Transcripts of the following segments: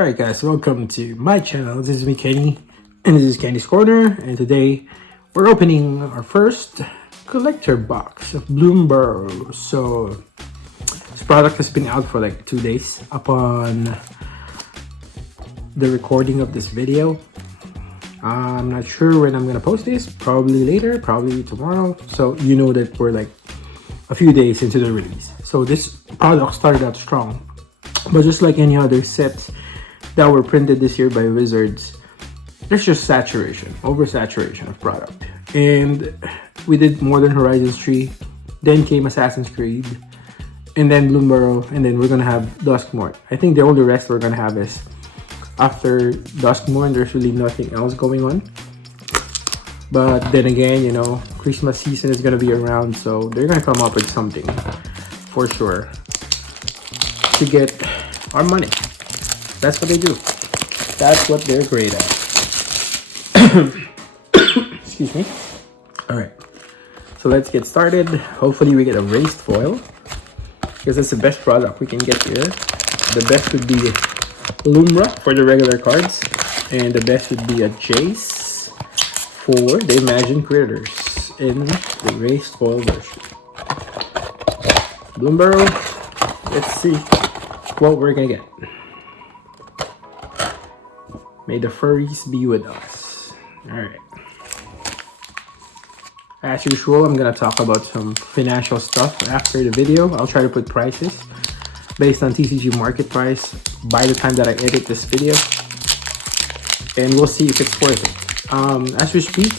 Alright guys, welcome to my channel. This is me, Kenny, and this is Kenny's Corner, and today we're opening our first collector box of BLOOMBURROW. So this product has been out for like 2 days upon the recording of this video. I'm not sure when I'm gonna post this, probably later, probably tomorrow, so you know that we're like a few days into the release. So this product started out strong, but just like any other sets that were printed this year by Wizards, there's just saturation, oversaturation of product. And we did Modern Horizons 3, then came Assassin's Creed, and then BLOOMBURROW, and then we're gonna have Duskmorn. I think the only rest we're gonna have is after Duskmorn. There's really nothing else going on. But then again, you know, Christmas season is gonna be around, so they're gonna come up with something for sure to get our money. That's what they do. That's what they're great at. Excuse me. Alright. So let's get started. Hopefully we get a raised foil, because that's the best product we can get here. The best would be BLOOMBURROW for the regular cards, and the best would be a Jace for the Imagined Critters in the raised foil version. BLOOMBURROW. Let's see what we're gonna get. May the furries be with us. Alright. As usual, I'm gonna talk about some financial stuff after the video. I'll try to put prices based on TCG market price by the time that I edit this video, and we'll see if it's worth it. As we speak,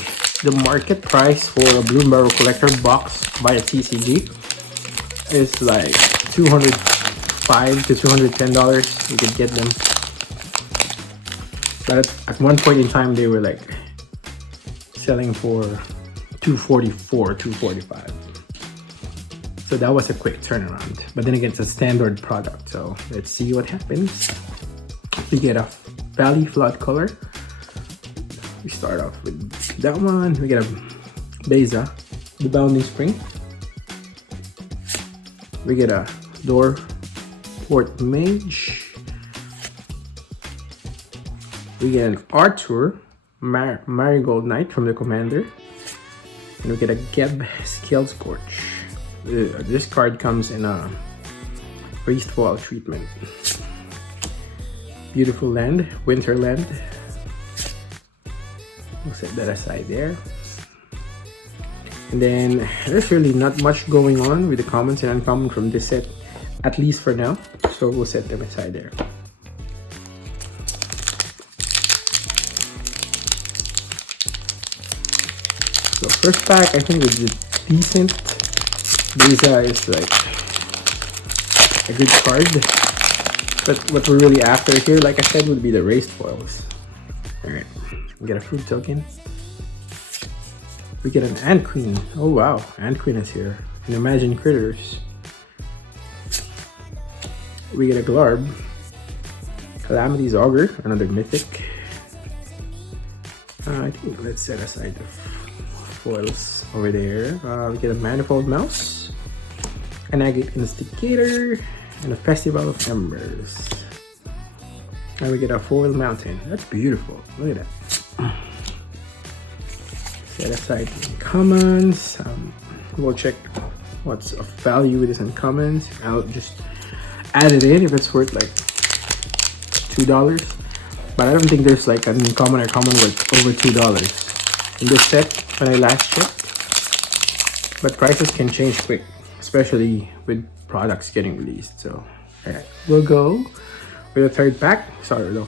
the market price for a BLOOMBURROW Collector box by a TCG is like $205 to $210. You could get them. But at one point in time, they were like selling for $244, $245. So that was a quick turnaround. But then again, it's a standard product. So let's see what happens. We get a Valley Flood color. We start off with that one. We get a Beza, the Bounding Spring. We get a Doorport Mage. We get an Arthur Marigold Knight from the Commander. And we get a Geb Scalescorch. This card comes in a raised foil treatment. Beautiful land, Winterland. We'll set that aside there. And then there's really not much going on with the commons and uncommon from this set, at least for now. So we'll set them aside there. So first pack, I think it's decent. Beza is like a good card, but what we're really after here, like I said, would be the raised foils. Alright, we get a fruit token. We get an Ant Queen. Oh wow, Ant Queen is here. And Imagined Critters. We get a Glarb. Calamity's Augur, another mythic. I think let's set aside the foils over there. We get a Manifold Mouse, an Agate Instigator, and a Festival of Embers. And we get a Foil Mountain. That's beautiful. Look at that. Set aside the commons. We'll check what's of value with this uncommons. I'll just add it in if it's worth like $2. But I don't think there's like an uncommon or common worth over $2 in this set when I last checked. But prices can change quick, especially with products getting released. So alright, we'll go with the third pack. Sorry though.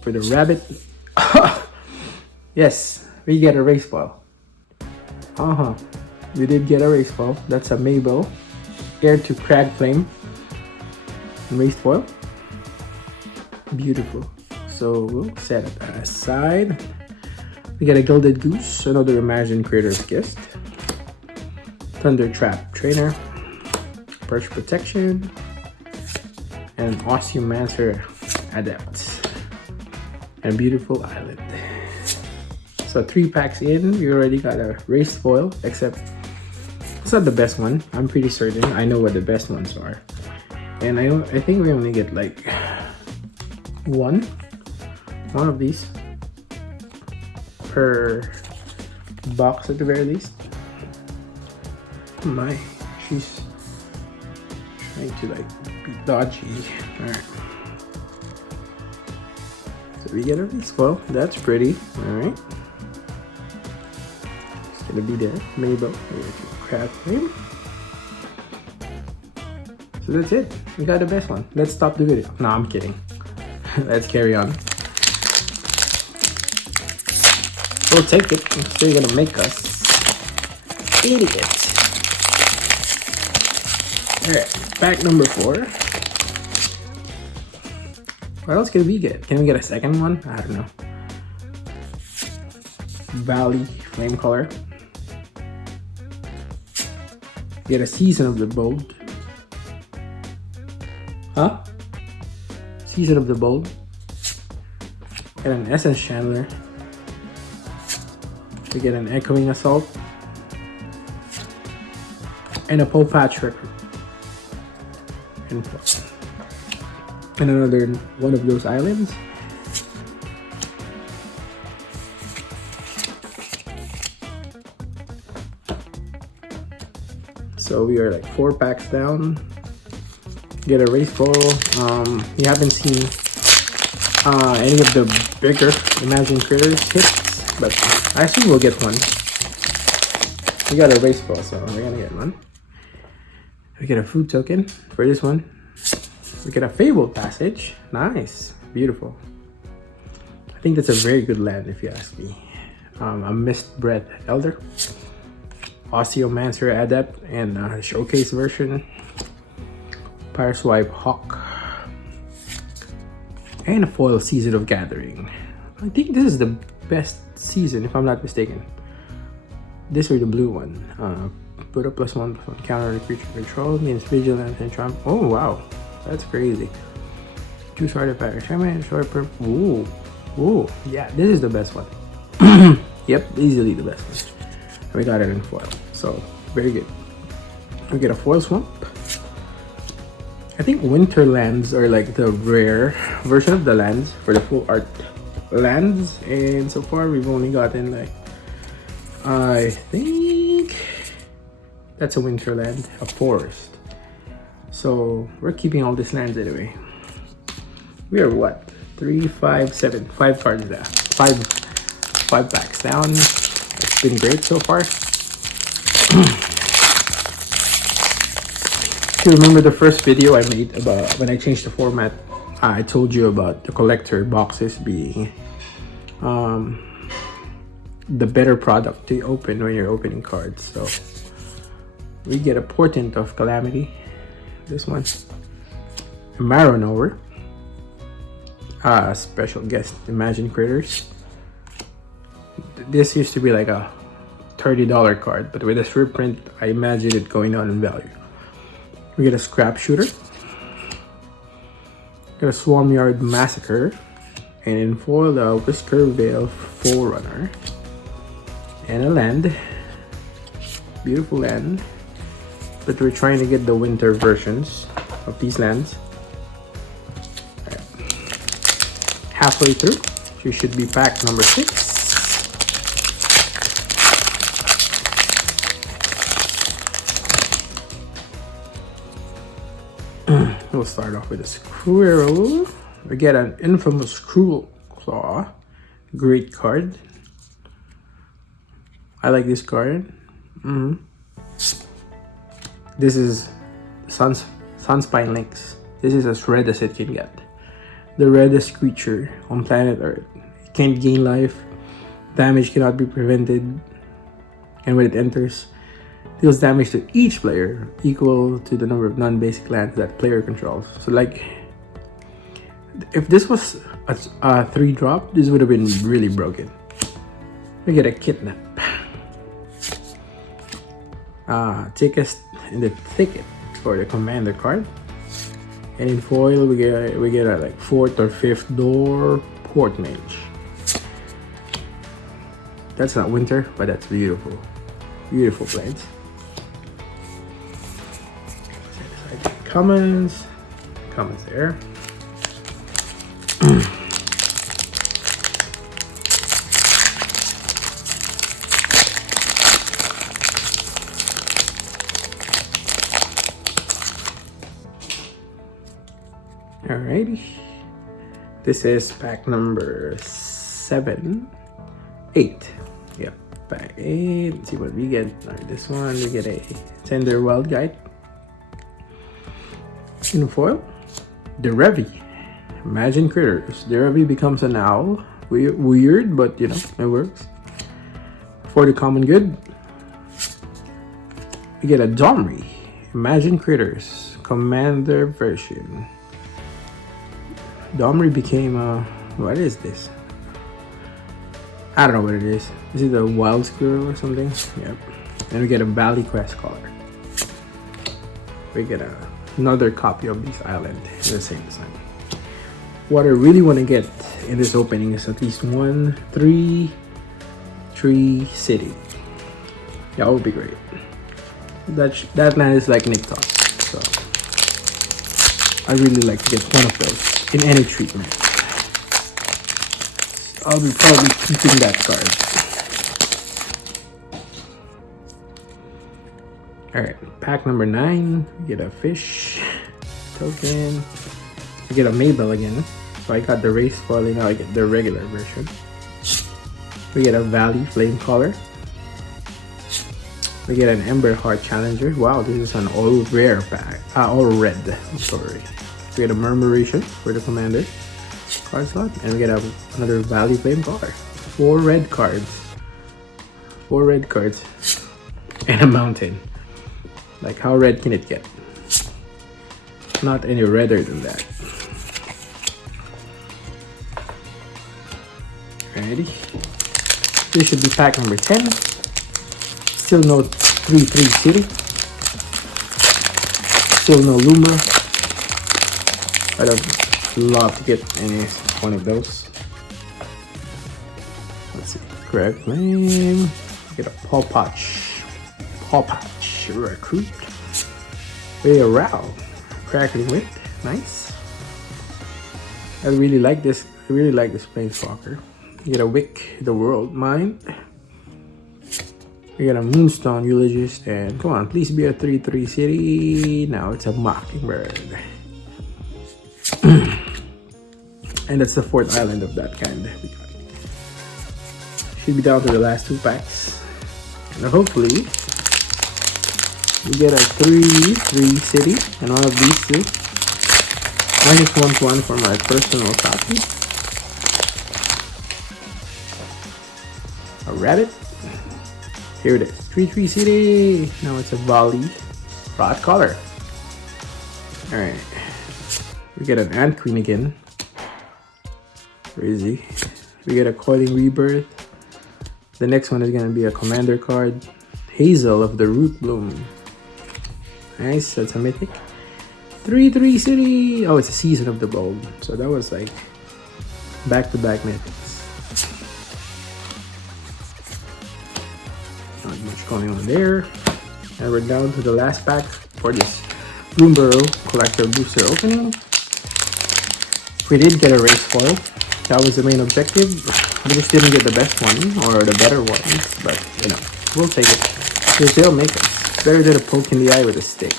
For the rabbit. Yes, we get a race ball. We did get a race ball. That's a Mabel, Heir to Cragflame, raised foil. Beautiful. So we'll set it aside. We get a Gilded Goose, another Imagined Critters Gift, Thunder Trap Trainer, Perch Protection, and an Osteomancer Adept, and Beautiful Island. So 3 packs in, we already got a raised foil, except It's not the best one. I'm pretty certain. I know what the best ones are. And I think we only get like one of these per box at the very least. Oh my, she's trying to like be dodgy. Alright. So we get a race foil. That's pretty. Alright. It's gonna be there. Mabel. Crab frame. So that's it. We got the best one. Let's stop the video. No, I'm kidding. Let's carry on. We'll take it. I'm still gonna make us idiots. Alright, pack number 4. What else can we get? Can we get a second one? I don't know. Valley flame color. Get a season of the bold. Huh? Season of the Bold. And an Essence Chandler. We get an Echoing Assault. And a Pole Patch Record. And another one of those islands. So we are like 4 packs down. Get a race ball. You haven't seen any of the bigger Imagine Critters hits, but I assume we'll get one. We got a race ball, so we're gonna get one. We get a food token for this one. We get a Fabled Passage. Nice, beautiful. I think that's a very good land if you ask me. A Mist Breath Elder, Osteomancer Adept, and a showcase version. Fire Swipe Hawk, and a foil Season of Gathering. I think this is the best season, if I'm not mistaken. This or the blue one. Put a +1/+1 counter on the creature control, means vigilance and charm. Oh wow, that's crazy. Choose artifact. Ooh, ooh, yeah, this is the best one. Yep, easily the best one. We got it in foil, so very good. We get a foil Swamp. I think winter lands are like the rare version of the lands for the full art lands, and so far we've only gotten like, I think that's a winter land, a forest. So we're keeping all these lands anyway. We are what? 3, 5, 7, 5 cards down. 5 packs down. It's been great so far. If you remember the first video I made about when I changed the format, I told you about the collector boxes being the better product to open when you're opening cards. So we get a Portent of Calamity, this one, a Marrow-Knower, special guest Imagine Critters. This used to be like a $30 card, but with this reprint I imagine it going down in value. We get a Scrap Shooter, get a Swarmyard Massacre, and in foil the Whisker Veil Forerunner, and a land. Beautiful land, but we're trying to get the winter versions of these lands. Right. Halfway through, we should be pack number 6. We'll start off with a Squirrel. We get an Infamous Cruel Claw. Great card. I like this card. This is Sunspine Lynx. This is as red as it can get. The reddest creature on planet Earth. It can't gain life. Damage cannot be prevented. And when it enters, deals damage to each player equal to the number of non-basic lands that player controls. So like, if this was a 3-drop, this would have been really broken. We get a Kidnap. Thickest in the Thicket for the commander card. And in foil, we get a like 4th or 5th door Port Mage. That's not winter, but that's beautiful. Beautiful blades. Comments there. Alrighty, this is pack number 8. Yep, pack 8. Let's see what we get. Alright, this one we get a Tender Wild Guide in foil. The Revy, Imagine Critters. The Revy becomes an owl. Weird, but you know, it works. For the common good, we get a Domri, Imagine Critters, Commander version. Domri became a... what is this? I don't know what it is. Is it a wild squirrel or something? Yep. And we get a Valley Quest color. We get another copy of this island in the same design. What I really want to get in this opening is at least 1 3 city. That would be great. That land is like Niktos, so I really like to get one of those in any treatment. I'll be probably keeping that card. Alright, pack number 9. We get a fish token. We get a Mabel again. So I got the race foil, now I get the regular version. We get a Valley Flame Color. We get an Ember Heart Challenger. Wow, this is an all rare pack. All red. I'm sorry. We get a Murmuration for the commander card slot, and we get another Valley Flame Color. 4 red cards. 4 red cards. And a mountain. Like, how red can it get? Not any redder than that. Alrighty. This should be pack number 10. Still no 3-3 city. Still no Luma. I'd have loved to get any one of those. Let's see. Correct name. Get a Paw Patch Recruit. Way around. Crackling Wit. Nice. I really like this. I really like this Planeswalker. You get a Wick the World Mind. We got a Moonstone Eulogist, and come on, please be a 3-3 city. Now it's a Mockingbird. And that's the 4th island of that kind we got. Should be down to the last 2 packs. And hopefully, we get a 3-3 city, and one of these two. -1/1 for my personal copy. A Rabbit. Here it is. 3-3 city. Now it's a Valley Rot Color. Alright. We get an Ant Queen again. Where is he? We get a Coiling Rebirth. The next one is going to be a commander card. Hazel of the Root Bloom. Nice. That's a mythic. 3-3 city. Oh, it's a Season of the Bulb. So that was like back-to-back mythics. Not much going on there. And we're down to the last pack for this BLOOMBURROW Collector Booster opening. We did get a race foil. That was the main objective. We just didn't get the best one or the better ones, but you know, we'll take it. They'll make us. It's better than a poke in the eye with a stick.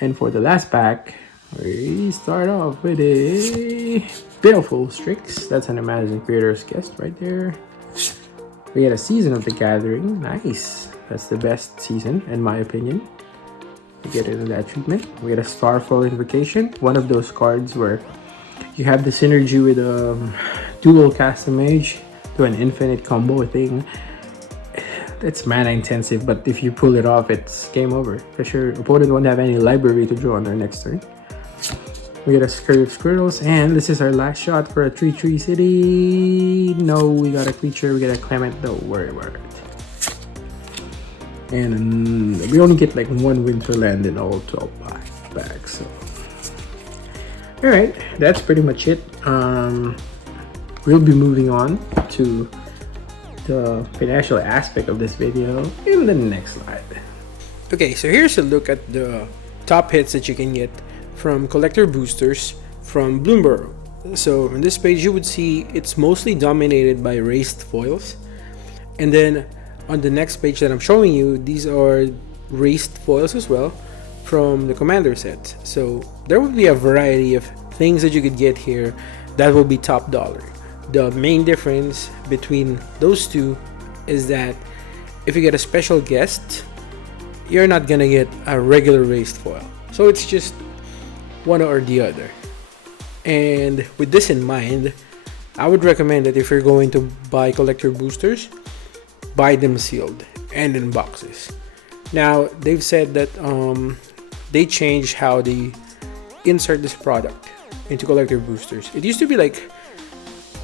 And for the last pack, we start off with a Baleful Strix. That's an Imagine Creator's Guest right there. We get a Season of the Gathering. Nice. That's the best season, in my opinion. We get into that treatment. We get a Starfall Invocation. One of those cards where you have the synergy with dual cast a mage to an infinite combo thing. It's mana intensive, but if you pull it off, it's game over. Because your opponent won't have any library to draw on their next turn. We get a Scurry of Squirrels, and this is our last shot for a 3-3 city. No, we got a creature, we get a Clement, don't worry about it. And we only get like 1 Winterland in all 12 packs. So. Alright, that's pretty much it. We'll be moving on to the financial aspect of this video in the next slide. Okay, so here's a look at the top hits that you can get from collector boosters from BLOOMBURROW. So on this page you would see it's mostly dominated by raised foils, and then on the next page that I'm showing you, these are raised foils as well from the commander set. So there will be a variety of things that you could get here that will be top dollar. The main difference between those two is that if you get a special guest, you're not gonna get a regular raised foil. So it's just one or the other. And with this in mind, I would recommend that if you're going to buy collector boosters, buy them sealed and in boxes. Now they've said that they changed how they insert this product into collector boosters. It used to be like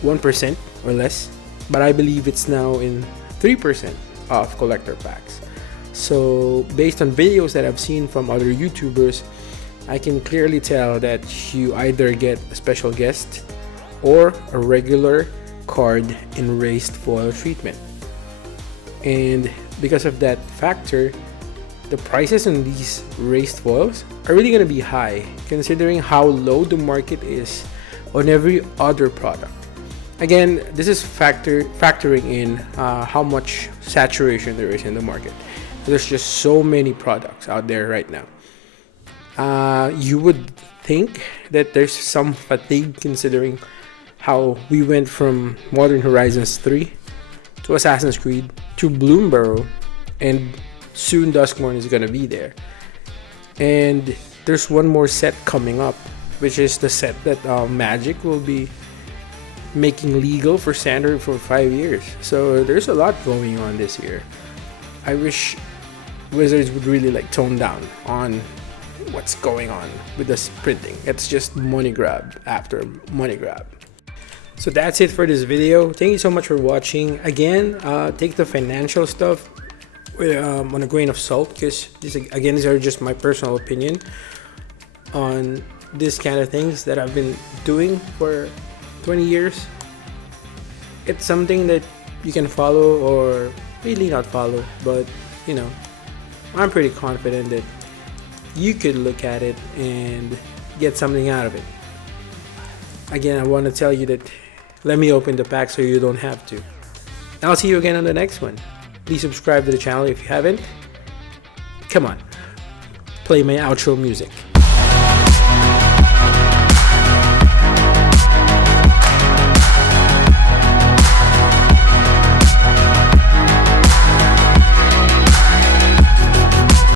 1% or less, but I believe it's now in 3% of collector packs. So based on videos that I've seen from other YouTubers, I can clearly tell that you either get a special guest or a regular card in raised foil treatment. And because of that factor, the prices on these raised foils are really going to be high considering how low the market is on every other product. Again, this is factoring in how much saturation there is in the market. There's just so many products out there right now. You would think that there's some fatigue considering how we went from Modern Horizons 3 to Assassin's Creed to BLOOMBURROW, and soon Duskmourn is gonna be there. And there's one more set coming up, which is the set that Magic will be making legal for standard for 5 years. So there's a lot going on this year. I wish Wizards would really like tone down on what's going on with this printing. It's just money grab after money grab. So that's it for this video. Thank you so much for watching. Again, take the financial stuff on a grain of salt, because these are just my personal opinion on this kind of things that I've been doing for 20 years. It's something that you can follow or really not follow, but you know, I'm pretty confident that you could look at it and get something out of it. Again, I want to tell you that let me open the pack so you don't have to. I'll see you again on the next one. Please subscribe to the channel if you haven't. Come on, play my outro music.